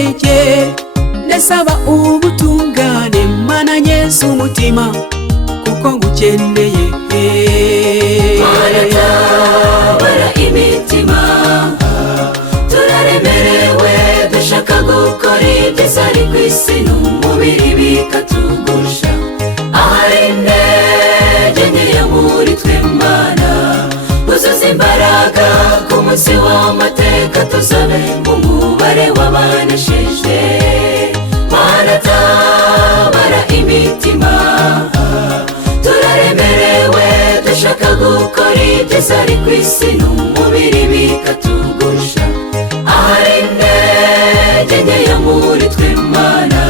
intege ndasaba ubutungane Mana nyeza umutima kuko ngukeneye Mana tabara imitima turaremerewe dushaka gukora ibyiza ariko isi n'umubiri bikatugusha ahari intege nkeya muri twe Mana uzuza imbaraga ku munsi w'amateka tuzabe mu mubare w'abanesheje Mana tabara imitima turaremerewe dushaka gukora ibyiza ariko isi n'umubiri bikatugusha ahari intege nkeya muri twe Mana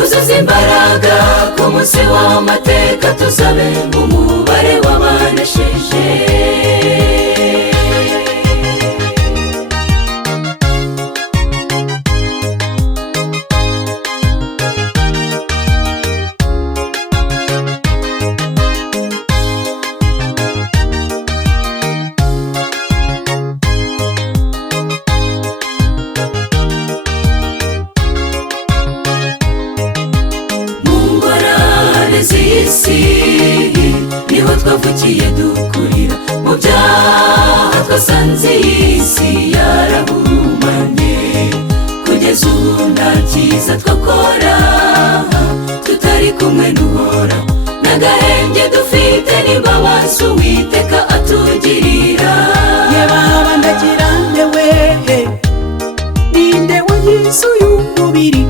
uzuza imbaraga ku munsi w'amateka tuzabe mu mubare w'abanesheje z'isi niho twavukiye dukurira mu byaha twasanze isi yarahumanye kugeza ubu nta cyiza twakora tutari kumwe n'Uhoraho n'agahenge dufite n'imbabazi Uwiteka atugirira ye baba ndagira ndewe ninde wangize uyu mubiri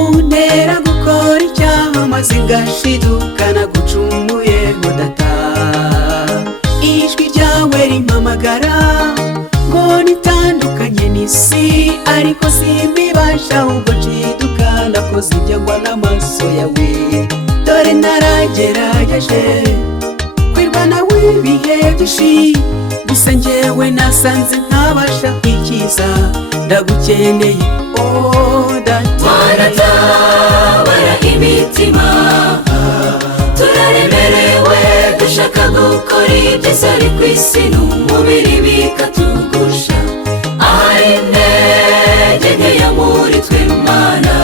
untera gukora icyaha maze ngashidukana gucumuyeho data ijwi ryawe rimpamagara ngo nitandukanye n'isi ariko simbibasha ahubwo nshidukana ko zibyangwa n'amaso yawe dore naragerageje kwirwana w'ibihe byinshi gusa njyewe nasanze ntabasha kwikiza ndagukeneye data Mana tabara imitima turaremerewe dushaka gukora ibyiza ariko isi n'umubiri bikatugusha ahari intege nkeya muri twe Mana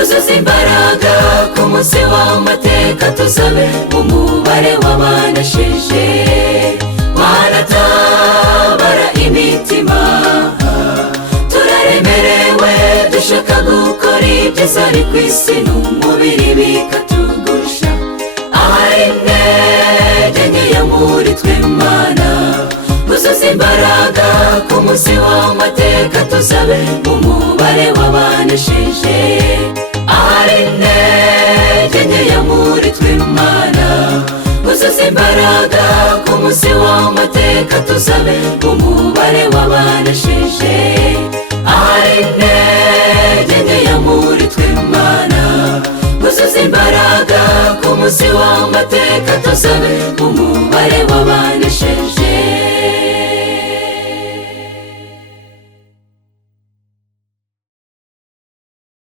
uzuza imbaraga ku munsi w'amateka tuzabe mu mubare w'abanesheje Mana tabara imitima turaremerewe dushaka gukora ibyiza ariko isi n'umubiri bikatugusha ahari intege nkeya muri twe Mana uzuza imbaraga ku munsi w'amateka tuzabe mu mubare w'abanesheje ahari intege nkeya muri twe Mana uzuza imbaraga ku munsi w'amateka tuzabe mu mubare w'abanesheje ahari intege nkeya muri twe Mana uzuza imbaraga ku munsi w'amateka tuzabe mu mubare w'abanesheje